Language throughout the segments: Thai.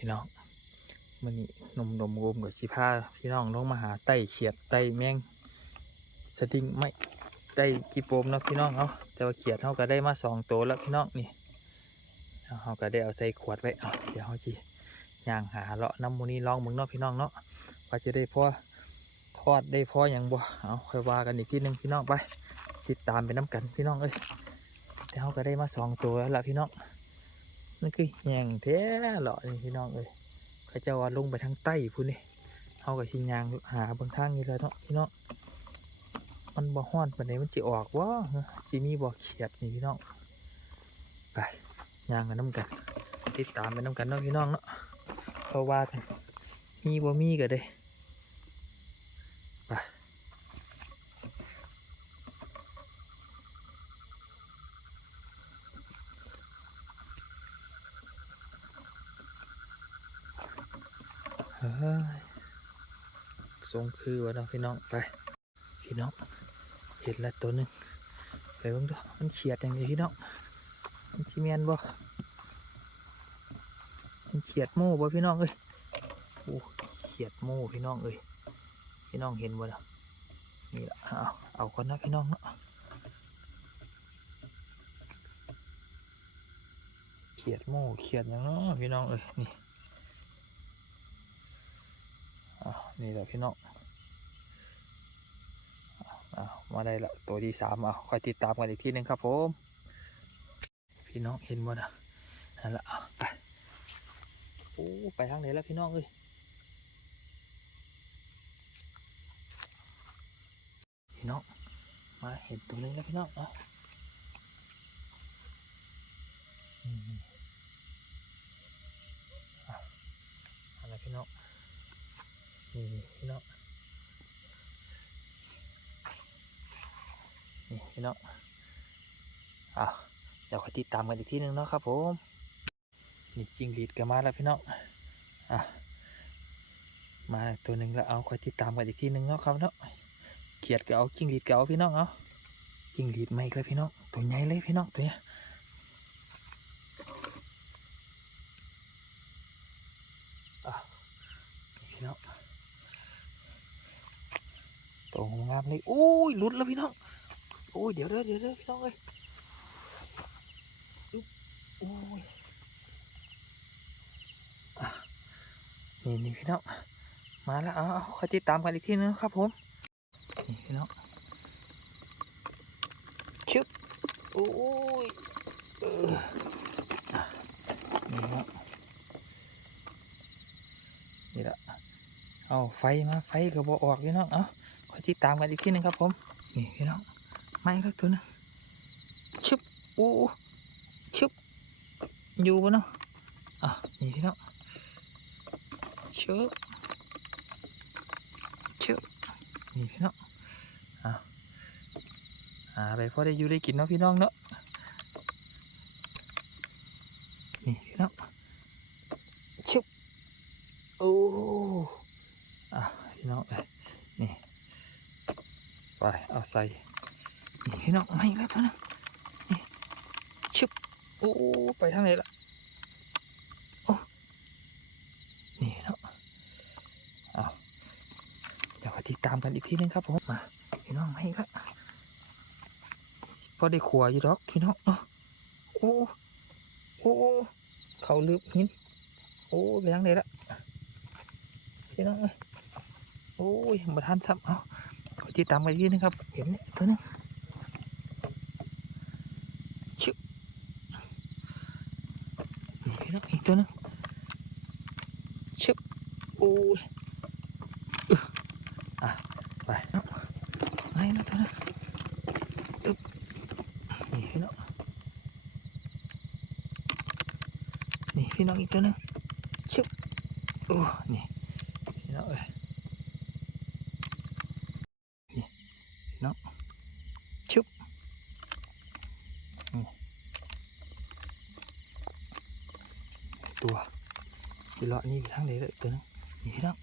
พี่น้องมันนี่นมนมโกมกับสิพาพี่น้องลงมาหาไต่เขียดไต่แมงสดิ้งไม่ไต่กีโปมเนาะพี่น้องเอาแต่ว่าเขียดเขาก็ได้มาสองตัวแล้วพี่น้องนี่เขาก็ได้เอาใส่ขวดไว้เอาเดี๋ยวเขาสิย่างหาเลาะน้ำมูนี่ลองมึงเนาะพี่น้องเนาะว่าจะได้พ่อทอดได้พ่ออย่างบ่เอาค่อยว่ากันอีกทีหนึ่งพี่น้องไป ติดตามไปน้ำกันพี่น้องเอ้ยแต่เขาก็ได้มาสองตัวแล้วพี่น้อง นั่นคือแยงแท้เหรอนี่พี่น้องเอ้ยเขาเจะว่าลงไปทางใต้พูนนี่เขากับชิยางหาบางทางนี่เลยเนาะพี่น้องมันบ่ฮ้อนปานใดมันจะออกวะจีมีบ่เขียดนี่พี่น้องไปยางกันน้ำกัน ติดตามไปน้ำกันเนาะพี่น้องเนาะเขาว่ากันมีบ่มีก็ได้ไป เฮ้ย ทรงคือวะเนาะพี่น้องไป พี่น้องเห็นแล้วตัวหนึ่งไปเบิ่งดูมันเขียดอย่างนี้พี่น้องมันชิเมียนบ่มันเขียดโม่บ่พี่น้องเอ้ยโอ้เขียดโม่พี่น้องเอ้ยพี่น้องเห็นบ่ล่ะนี่ละเอาเอาก่อนนะพี่น้องเนาะเขียดโม่เขียดอย่างเนาะพี่น้องเอ้ยนี่ นี่แหละพี่น้องมาได้ละตัวที่สามอะคอยติดตามกันอีกทีหนึงครับผมพี่น้องเห็นหมดอะนั่นละไปโอ้ไปทางไหนแล้วพี่น้องเอ้ยพี่น้องมาเห็นตัวนึงแล้วพี่น้องอะอืมอะเอะไรพี่น้อง นี่พี่น้องนี่พี่น้องอะเดี๋ยวขอยติดตามกันอีกทีหนึ่งเนาะครับผมนี่จิงหรีดกันมาแล้วพี่น้องอะมาตัวหนึ่งแล้วเอาคอยติดตามกันอีกทีหนึ่งเนาะครับเนาะเขียดก็เอาจิงหรีดก็เอาพี่น้องเอาจิงหรีดไม่เลยพี่น้องตัวใหญ่เลยพี่น้องตัวเนี้ยอะนี่พี่น้อง ตัวงามเลยอุ้ยหลุดแล้วพี่น้องโอ้ยเดี๋ยวเด้อเดี๋ยวเด้อพี่น้องเอ้ยอึ๊บโอ้ยอะนี่นี่พี่น้องมาแล้วเอาเอาคอยติดตามกันอีกทีนึงครับผมนี่พี่น้องชึบโอ้ยเอออะนี่เนาะนี่ละเอาไฟมาไฟก็บอออกพี่น้องเอา อยติดตามกันอีกทีหนึงครับผมนี่พี่น้องไม่ครับตัวนึงชุบอู้ชุบอยู่ปะเนาะอะนี่พี่น้องชุบชุบนี่พี่น้องอะอ่าไปพอได้อยู่ได้กินเนาะพี่น้องเนาะนี่พี่น้องชุบโอ้อะพี่น้องเอ้ยนี่ ไป เอาใส่นี่พี่น้องไม่แล้วตัวนึงนี่ชึบโอ้ไปทางไหนล่ะโอ้นี่พี่น้องเอาเดี๋ยวไปติดตามกันอีกทีนึงครับผมมาพี่น้องไม่ละพอได้ขัวอยู่ดอกพี่น้องเนาะโอ้โอ้เขาลืบหินโอ้ไปทางไหนละพี่น้องเอ้ยโอ้ยมาทันซ้ำเอา ติดตามกันอีกทีนึงครับ เห็นตัวนึงชิบนี่น้องอีกตัวนึงชิบโอ้ยอึ๊ะอะไปเนาะไม่นะตัวนึงอึ๊บนี่พี่น้องนี่พี่น้องอีกตัวนึงชิบโอ้นี่พี่น้องเอ้ย นี่ทางไหนเลยตัวนึงนี่พี่น้อง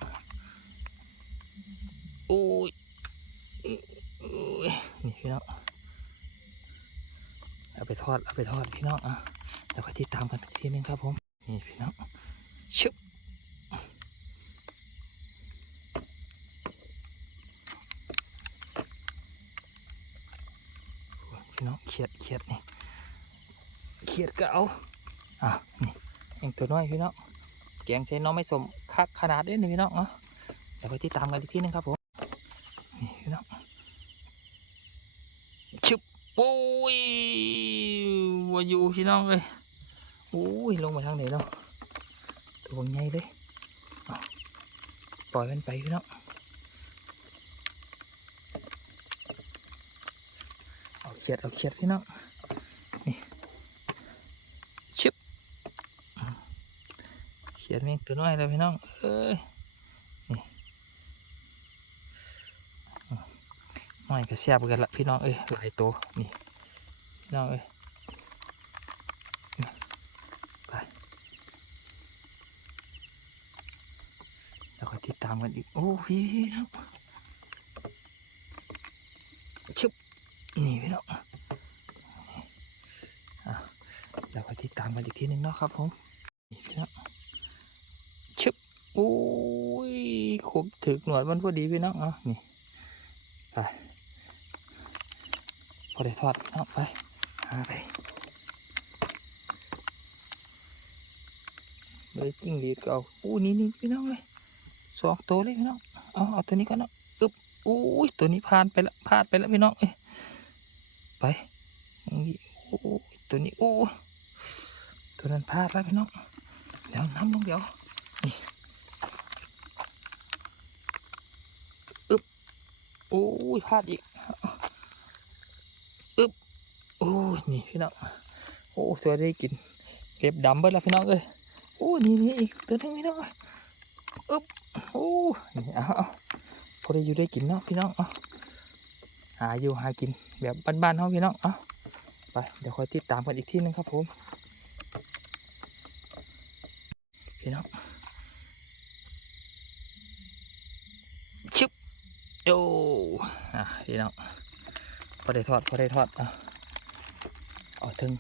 โอ้ยนี่พี่น้องเอาไปทอดเอาไปทอดพี่น้องอะเดี๋ยวไปติดตามกันทีนึงครับผมนี่พี่น้องชึบพี่น้องเขียดเขียดนี่เขียดก็เอาอะนี่เองตัวน้อยพี่น้อง แกงใส่น้องไม่สมคักขนาดนี้นี่พี่น้องเนาะเดี๋ยวไปติดตามกันอีกทีนึงครับผมนี่พี่น้องชึบโอ้ยวาอยู่พี่น้องเลยโอ้ยลงมาทางไหนเนาะตัวใหญ่เลยปล่อยมันไปพี่น้องเอาเขียดเอาเขียดพี่น้องนี่ชึบเขียดแมงตัวน้อยเลยพี่น้อง เอ้ยนี่น้อยก็เสียบกันละพี่น้องเอ้ยหลายตัวนี่พี่น้องเอ้ยไปแล้วก็ติดตามกันอีก โอ้พี่พี่น้องชึบนี่พี่น้องอะเดี๋ยวคอยติดตามกันอีกทีหนึงเนาะครับผม อ้ยขบถึกหนวดมันพอดีพี่น้องเอะนี่ไปพอได้ทอดน้องไปหาไปเลยจิ้งหรีดก็เอาอู้นี่นี่พี่น้องเลยสองตัวเลยพี่น้องเอาเอาตัวนี้ก่อนเนาะอึ๊บอู้ยตัวนี้ผ่านไปแล้วพลาดไปแล้วพี่น้องเอ้ยไปนี่โอ้ยตัวนี้โอ้ยตัวนั้นพลาดแล้วพี่น้องเดี๋ยวน้ำลงเดี๋ยวนี่อึบโอ้ยพลาดอีกอึบโอ้ยนี่พี่น้องโอ้ตัวได้กินเล็บดำเบิดแล้วพี่น้องเอ้ยโอ้นี่นี่อีกตัวนึงพี่น้องอึบโอ้นี่เอาเอพอได้อยู่ได้กินเนาะพี่น้องเอาหาอยู่หากินแบบบ้านๆเขาพี่น้องเอาไปเดี๋ยวคอยติดตามกันอีกที่นึงครับผมพี่น้อง ชึบโอ้ อะพี่น้องพอได้ทอดพอได้ทอดอะเอาถึง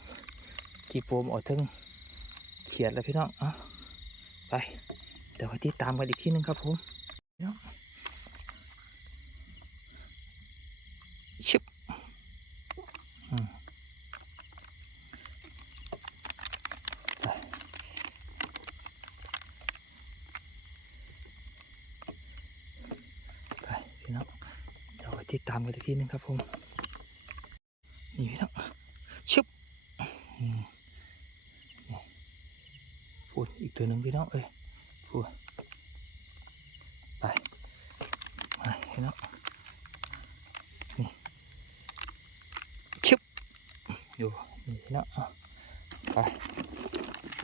กีโปมเอาถึงเขียดแล้วพี่น้องอะไปเดี๋ยวคอยติดตามกันอีกที่นึงครับผมพี่น้อง ชึบอืมไปไปพี่น้องเดี๋ยวไปติดตามกันอีกทีหนึงครับผมนี่พี่น้องชึบอืมนี่พูดอีกตัวหนึ่งพี่น้องเอ้ยพูดไปไปพี่น้องอยู่นี่เนาะอะไป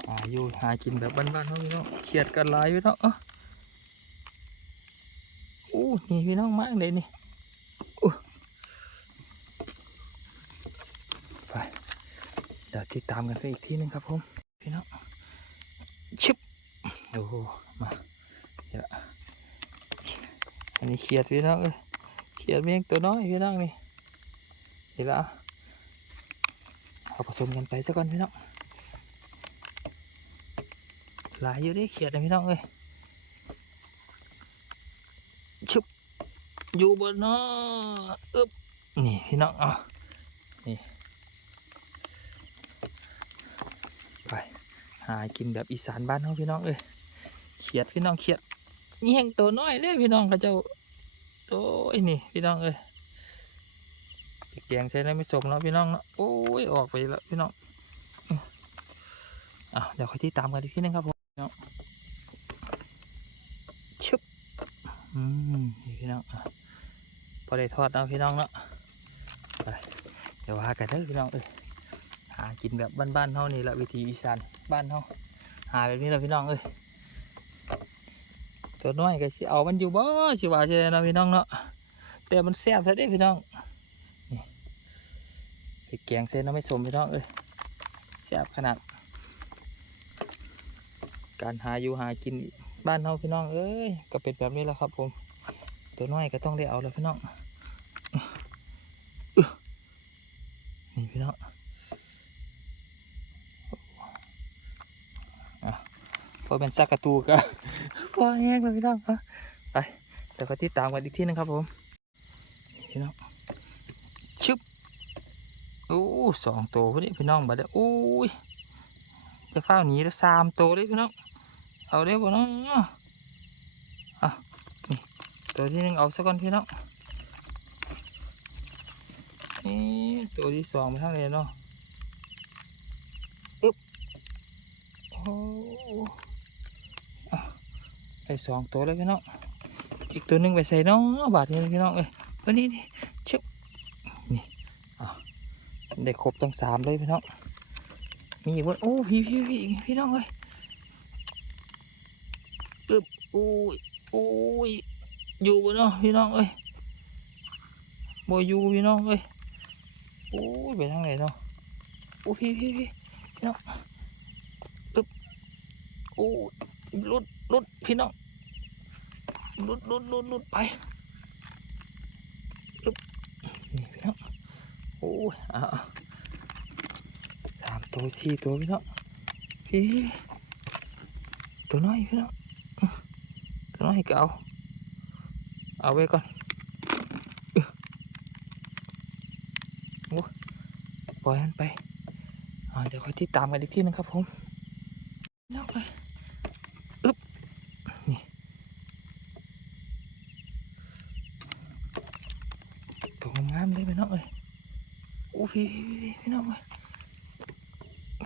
หาอยู่หากินแบบบ้านๆเขาพี่น้องเขียดกันหลายพี่น้องอะอู้นี่พี่น้องมากเลยนี่อู้ไปเดี๋ยว ติดตามกันไปอีกทีหนึงครับผมพี่น้องชึบโอ้โหมาเดี๋ยวอันนี้เขียดพี่น้องเอ้ยเขียดเมียงตัวน้อยพี่น้องนี่เห็นละเอาผสมกันไปซะก่อนพี่น้องหลายอยู่ดิเขียดนะพี่น้องเอ้ยชุบอยู่บนนาะอึบนี่พี่น้องอะนี่ไปหากินแบบอีสานบ้านเขาพี่น้องเอ้ยเขียดพี่น้องเขียดนี่แห่งตัวน้อยเลยพี่น้องเขาเจ้าโอ้ยนี่พี่น้องเอ้ยแกงใช้ได้ไม่สมเนาะพี่น้องเนาะโอ้ยออกไปแล้วพี่น้องอะเดี๋ยวค่อยที่ตามกันอีกทีนึงครับผมพี่น้องชึบอืมนี่พี่น้องอพอได้ทอดเนาะพี่น้องเนาะไปเดี๋ยวว่ากันเด้อพี่น้องเอ้ยากินแบบบ้านๆเฮานี่แหละวิธีอีสานบ้านเฮาหาแบบนี้แหละพี่น้องเอ้ยตัวน้อยก็สิเอามันอยู่บ่สิว่าใช่เนาะพี่น้องเนาะแต่มันแซ่บซะด้พี่น้องพริกแกงเส้นน้ำไม่สมพี่น้องเอ้ยแซ่บขนาด การหาอยู่หากินบ้านเฮาพี่น้องเอ้ยก็เป็นแบบนี้แหละครับ ผม ตัวน้อยก็ต้องได้เอาแล้วพี่น้องอึ๊ะนี่พี่น้องอะพ อเป็นซักกระตูก็พอแห้งแล้วพี่น้องอะไปเดี๋ยวก็ติดตามกันอีกทีหนึงครับผมพี่น้องชึบโอ้สองตัวพอดีพี่น้องบัดเด้โอ้ยจะเฝ้าหนีแล้วสามตัวเลยพี่น้องเอาได้บ่เนาะอะนี่ตัวที่หนึ่งเอาสักก่อนพี่น้องนี่ตัวที่สองไปทางไหนเนาะอึ๊บโอ้ ไปสองตัวเลยพี่น้องอีกตัวหนึ่งไปใส่น้องบาทนี้พี่น้องเอ้ยวันนี้นี่ชึบนี่อะได้ครบทั้งสามเลยพี่น้องมีอีกวันโอ้พี่พี่พี่พี่น้องเอ้ยอึบโอ้ยโอ้ยอยู่บ่เนาะพี่น้องเอ้ยบ่อยู่พี่น้องเอ้ยโอ้ยไปทางไหนเนาะโอ้พี่พี่พี่พี่น้องอึบโอ้ยหลุดหลุดพี่น้อง ลุดลุดลุดลุดไปอึ๊บนี่พี่น้องโอ้ยอะอะสามตัวสี่ตัวพี่น้องพี่ตัวน้อยพี่น้องอื้อตัวน้อยก็เอาเอาไว้ก่อนอื้อโอ้ยปล่อยมันไปอ่าเดี๋ยวคอยติดตามกันอีกทีนึงครับผมนอกไปอึ๊บนี่ตัวงามๆเลยพี่น้องเอ้ยโอ้พี่พี่พี่พี่น้องเอ้ย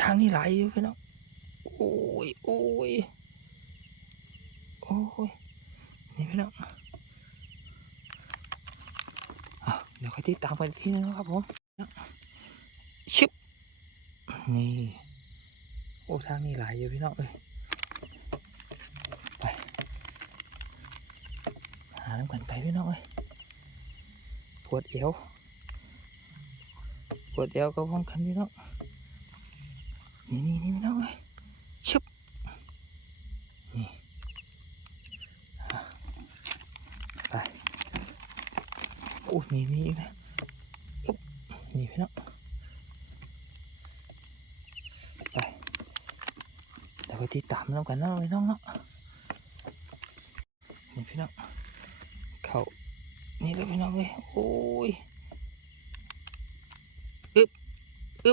ทาง นี้ไหลอยู่พี่น้องโอ้ยโอ้ยโอ้ยนี่พี่น้องเดี๋ยวค่อยติดตามกันอีกทีนึงนะครับผมชึบนี่ โอ้ทางนี้หลอยู่พี่น้องเอ้ยไปหาน้ำกันไปพี่น้องเอ้ยปวดเอวปวดเอวก็พร้องกันพี่น้อง นี่นี่นี่พี่น้องเอ้ยชึบนี่ไปโอ้นี่นี่นะอุ๊บนี่พี่น้องเดี๋ยวไปติดตามน้องกันเนาะพี่น้องเนาะนี่พี่น้องเขานี่เลยพี่น้องเลยโอ้ยอึบอึ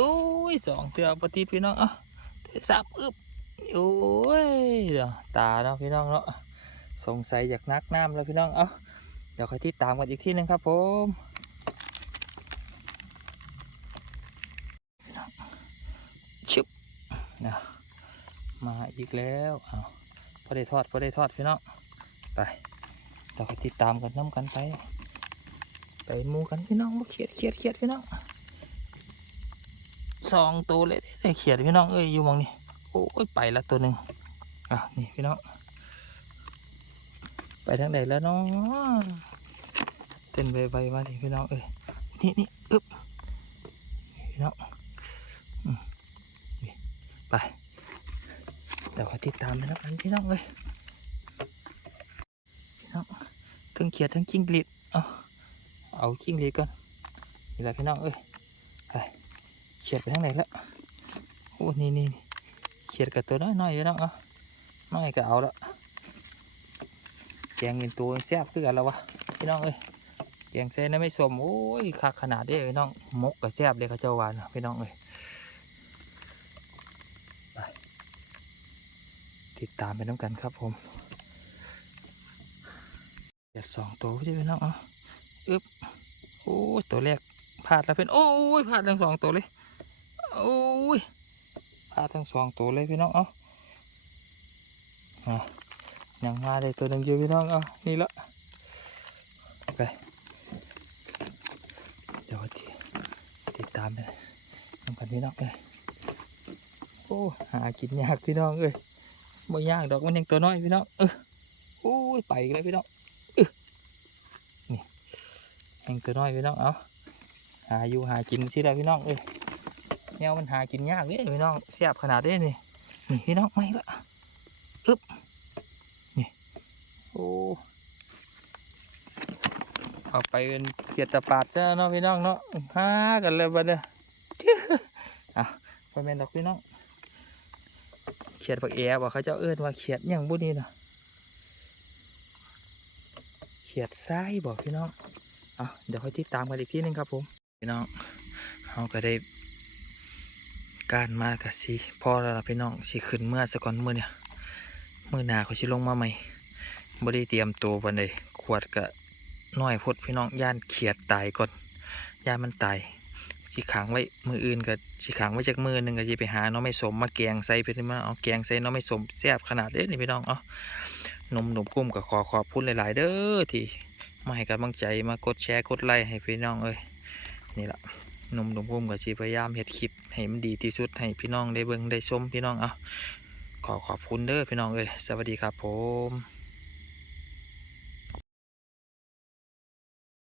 บโอ้ยสองเตือปฏิพี่น้องอะเตือสามอึบโอ้ยเดี๋ยวตาเนาะพี่น้องเนาะสงสัยอยากนักน้ำแล้วพี่น้องเอ้าเดี๋ยวคอยติดตามกันอีกที่หนึงครับผมชิบนะมาอีกแล้วอ้าวพอได้ทอดพอได้ทอดพี่น้องไปเราไปติดตามกันน้ำกันไปไปมูกันพี่น้องมาเขียดเขียดเขียดพี่น้อง สองตัวเลยได้เขียดพี่น้องเอ้ยอยู่มองนี่โอ้ยไปละตัวหนึ่งอะนี่พี่น้องไปทางไหนแล้วเนาะเต้นใบๆมาดิพี่น้องเอ้ยนี่นี่อึ๊บพี่น้องไปเดี๋ยวขอติดตามไปแล้วกันพี่น้องเลยพี่น้องทั้งเขียดทั้งจิ้งหรีดเอาเอาจิ้งหรีดก่อนนี่แหละพี่น้องเอ้ย ขียดไปทางไหนละโอ้นี่นี่นี่เขียดกับตัวน้อยๆอยู่น้องเอาน้อยก็เอาละแกงเป็นตัวแซ่บคือกันแล้ววะพี่น้องเอ้ยแกงเส้นนั้นไม่สมโอ้ยคักขนาดเด้พี่น้องมกกับแซ่บเลยเขาเจ้าวานพี่น้องเอ้ยติดตามไปน้ำกันครับผมเจ็ดสองตัวพี่พี่น้องเอะอึ๊บโอ้ยตัวแรกพลาดแล้วเพื่อนโอ้ยพลาดทั้งสองตัวเลย โอ้ยพลาทั้งสองตัวเลยพี่น้อง เอะอะยังมาได้ตัวหนึ่งอยู่พี่น้อง เอะนี่ละไปเดี๋ยวติติดตามไปน้ำกันพี่น้องเลยโอ้ หากินยากพี่น้องเอ้ยบ่ยากดอกมันยังตัวน้อยพี่น้อง เออโอ้ย ไปอีกแล้วพี่น้องเออนี่ยังตัวน้อยพี่น้อง เอาหาอยู่หากินสิแล้พี่น้องเออ แนวมันหากินยากเด้พี่น้องเสียบขนาดเด้นี่นี่พี่น้องไม่ละอึ๊บนี่โอ้เอาไปเป็นเกียรติปาดจ้าเนาะพี่น้องเนาะหากันเลยบัดเนี่ยอะไปแม่นดอกพี่น้องเขียดผักแอบ่เขาเจ้าเอิ้นว่าเขียดหยังบุนี่เนาะเขียดทรายบอกพี่น้องอะเดี๋ยวค่อยติดตามกันอีกทีหนึงครับผมพี่น้องเขาก็ได้ การมากะสิพอแล้วพี่น้องสิขึ้นเมื่อสะก่อนมื้อเนี่ยมือหนาเขาสิลงมาใหม่บ่ได้เตรียมตัวปานใดขวดก็น้อยพดพี่น้องย่านเขียดตายก่อนย่านมันตายสิขังไว้มืออื่นก็สิขังไว้จักมือหนึ่งก็สิไปหาน้องไม่สมมาแกงใส่เพิ่นมาเอาแกงใส่น้องไม่สมแซ่บขนาดเด้นี่พี่น้องเอานมหนมกุ้มก็ขอขอบคุณหลาย ๆ เด้อที่มาให้กำลังใจมากดแชร์กดไลค์ให้พี่น้องเอ้ยนี่แหละ หนุ่มหนุ่มพุ่มกับชีพยายามเห็ดคลิปให้มันดีที่สุดให้พี่น้องได้เบิ่งได้ชมพี่น้องเอาขอขอบคุณเด้อพี่น้องเอ้ยสวัสดีครับผม